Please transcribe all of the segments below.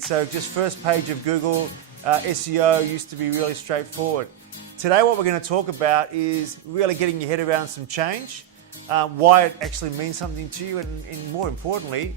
So just first page of Google, SEO used to be really straightforward. Today what we're going to talk about is really getting your head around some change, why it actually means something to you, and more importantly,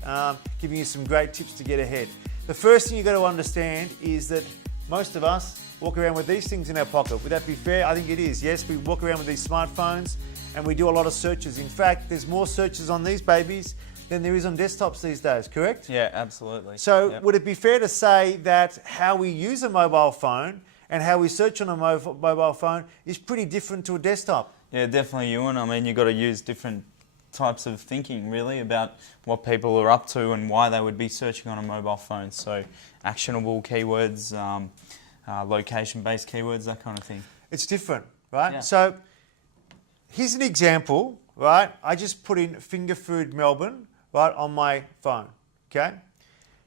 giving you some great tips to get ahead. The first thing you've got to understand is that most of us walk around with these things in our pocket. Would that be fair? I think it is. Yes, we walk around with these smartphones and we do a lot of searches. In fact, there's more searches on these babies than there is on desktops these days, correct? Yeah, absolutely. So would it be fair to say that how we use a mobile phone and how we search on a mobile phone is pretty different to a desktop? Yeah, definitely, Ewan. I mean, you've got to use different types of thinking, really, about what people are up to and why they would be searching on a mobile phone. So actionable keywords, location-based keywords, that kind of thing. It's different, right? Yeah. So here's an example, right? I just put in finger food Melbourne, right, on my phone, okay?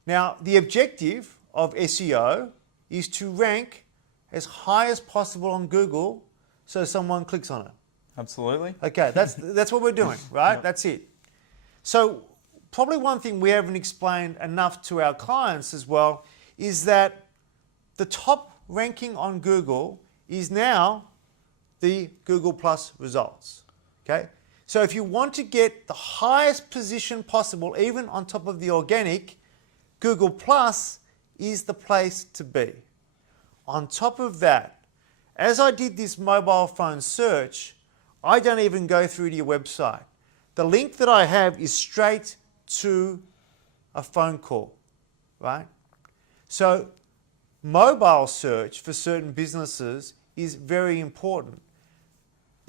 Now, the objective of SEO is to rank as high as possible on Google so someone clicks on it. Absolutely. Okay, that's what we're doing, right? Yep. That's it. So probably one thing we haven't explained enough to our clients as well is that the top ranking on Google is now the Google Plus results, okay? So if you want to get the highest position possible, even on top of the organic, Google Plus is the place to be. On top of that, as I did this mobile phone search, I don't even go through to your website. The link that I have is straight to a phone call, right? So mobile search for certain businesses is very important.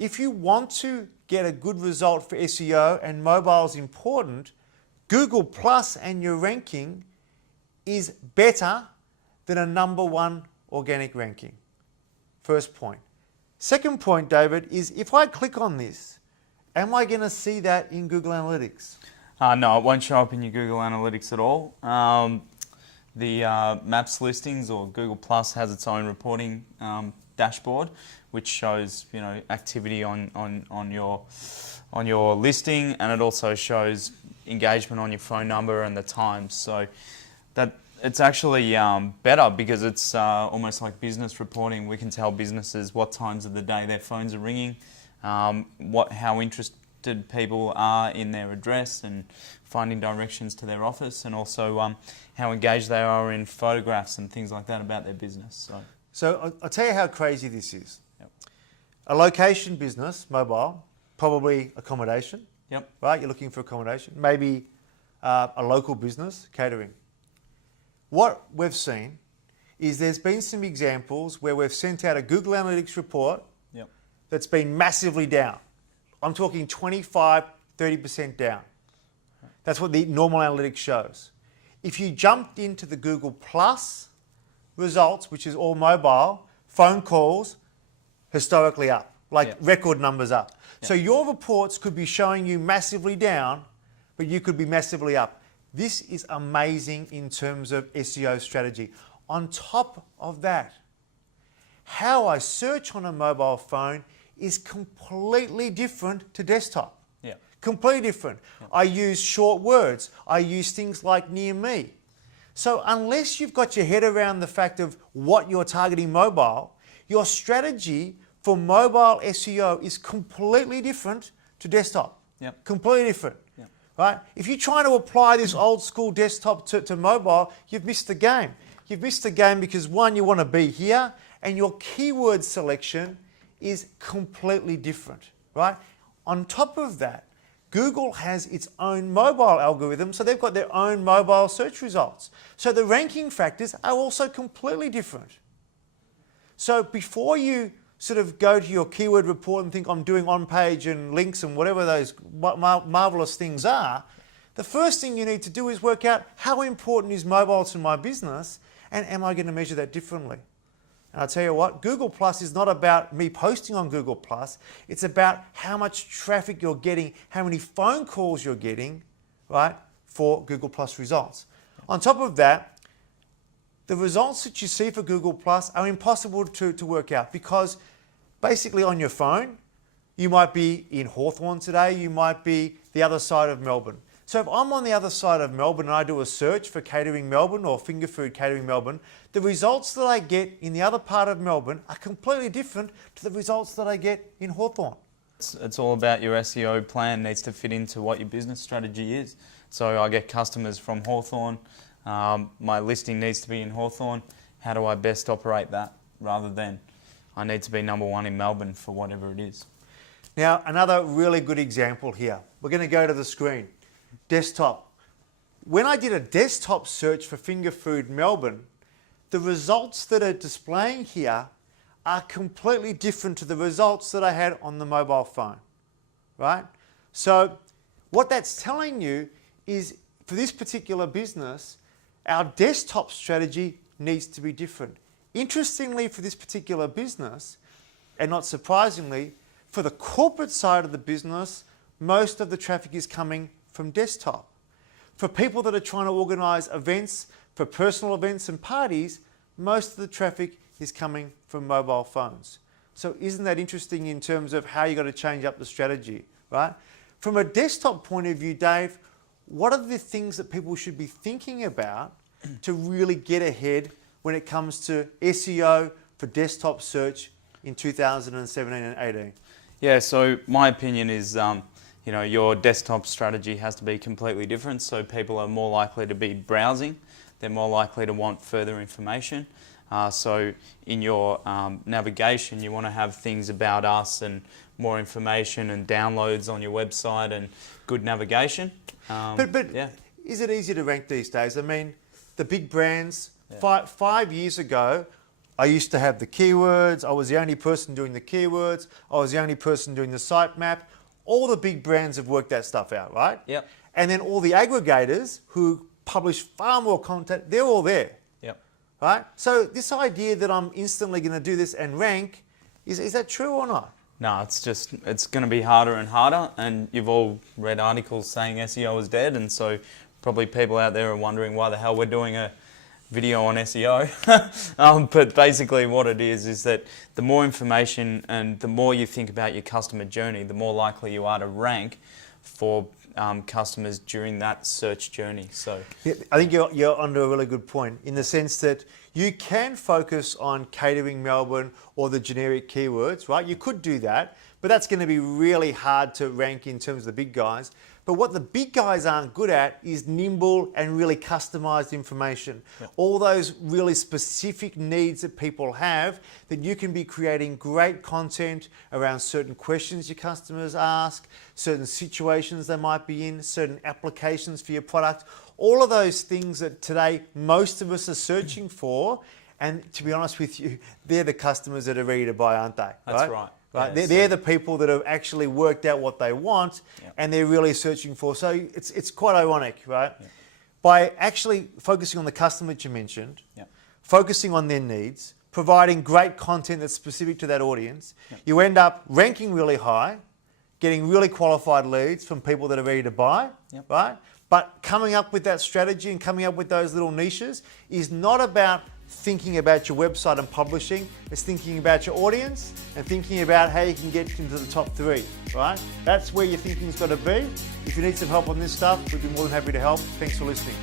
If you want to get a good result for SEO and mobile is important, Google Plus and your ranking is better than a #1 organic ranking. First point. Second point, David, is if I click on this, am I going to see that in Google Analytics? No, it won't show up in your Google Analytics at all. The Maps listings or Google Plus has its own reporting dashboard, which shows activity on your listing, and it also shows engagement on your phone number and the times. So that it's actually better because it's almost like business reporting. We can tell businesses what times of the day their phones are ringing, how interested people are in their address and finding directions to their office, and also how engaged they are in photographs and things like that about their business. So I'll tell you how crazy this is. Yep. A location business, mobile, probably accommodation. Yep. Right, you're looking for accommodation. Maybe a local business, catering. What we've seen is there's been some examples where we've sent out a Google Analytics report that's been massively down. I'm talking 25, 30% down. That's what the normal analytics shows. If you jumped into the Google Plus results, which is all mobile, phone calls, historically up, record numbers up. So your reports could be showing you massively down, but you could be massively up. This is amazing in terms of SEO strategy. On top of that, how I search on a mobile phone is completely different to desktop. Yeah. Completely different. Yeah. I use short words. I use things like near me. So unless you've got your head around the fact of what you're targeting mobile, your strategy for mobile SEO is completely different to desktop. Yep. Completely different. Yep. Right? If you're trying to apply this old school desktop to mobile, you've missed the game. You've missed the game because one, you want to be here, and your keyword selection is completely different, right? On top of that, Google has its own mobile algorithm, so they've got their own mobile search results. So the ranking factors are also completely different. So before you sort of go to your keyword report and think I'm doing on-page and links and whatever those marvelous things are, the first thing you need to do is work out how important is mobile to my business, and am I going to measure that differently? And I'll tell you what, Google Plus is not about me posting on Google Plus. It's about how much traffic you're getting, how many phone calls you're getting, right, for Google Plus results. On top of that, the results that you see for Google Plus are impossible to work out because basically on your phone, you might be in Hawthorne today, you might be the other side of Melbourne. So if I'm on the other side of Melbourne and I do a search for catering Melbourne or finger food catering Melbourne, the results that I get in the other part of Melbourne are completely different to the results that I get in Hawthorn. It's all about your SEO plan needs to fit into what your business strategy is. So I get customers from Hawthorn. My listing needs to be in Hawthorn. How do I best operate that rather than I need to be number one in Melbourne for whatever it is. Now, another really good example here. We're going to go to the screen. Desktop. When I did a desktop search for finger food Melbourne, the results that are displaying here are completely different to the results that I had on the mobile phone, right? So what that's telling you is for this particular business, our desktop strategy needs to be different. Interestingly, for this particular business, and not surprisingly, for the corporate side of the business, most of the traffic is coming from desktop. For people that are trying to organise events, for personal events and parties, most of the traffic is coming from mobile phones. So isn't that interesting in terms of how you've got to change up the strategy, right? From a desktop point of view, Dave, what are the things that people should be thinking about to really get ahead when it comes to SEO for desktop search in 2017 and 18? Yeah, so my opinion is, your desktop strategy has to be completely different. So people are more likely to be browsing. They're more likely to want further information. So in your navigation, you want to have things about us and more information and downloads on your website and good navigation. But yeah. Is it easy to rank these days? I mean, the big brands, 5 years ago, I used to have the keywords. I was the only person doing the keywords. I was the only person doing the sitemap. All the big brands have worked that stuff out, right? Yep. And then all the aggregators who publish far more content, they're all there. Yep. Right? So this idea that I'm instantly going to do this and rank, is that true or not? No, it's going to be harder and harder, and you've all read articles saying SEO is dead, and so probably people out there are wondering why the hell we're doing a video on SEO. But basically what it is that the more information and the more you think about your customer journey, the more likely you are to rank for customers during that search journey. So yeah, I think you're onto a really good point in the sense that you can focus on catering Melbourne or the generic keywords, right? You could do that, but that's going to be really hard to rank in terms of the big guys. But what the big guys aren't good at is nimble and really customized information. Yep. All those really specific needs that people have, that you can be creating great content around certain questions your customers ask, certain situations they might be in, certain applications for your product. All of those things that today most of us are searching for. And to be honest with you, they're the customers that are ready to buy, aren't they? That's right. Right, Yeah, they're the people that have actually worked out what they want, and they're really searching for. So it's quite ironic, right? Yeah. By actually focusing on the customer that you mentioned, focusing on their needs, providing great content that's specific to that audience, you end up ranking really high, getting really qualified leads from people that are ready to buy, right? But coming up with that strategy and coming up with those little niches is not about thinking about your website and publishing. It's thinking about your audience and thinking about how you can get into the top 3, right? That's where your thinking's got to be. If you need some help on this stuff, we'd be more than happy to help. Thanks for listening.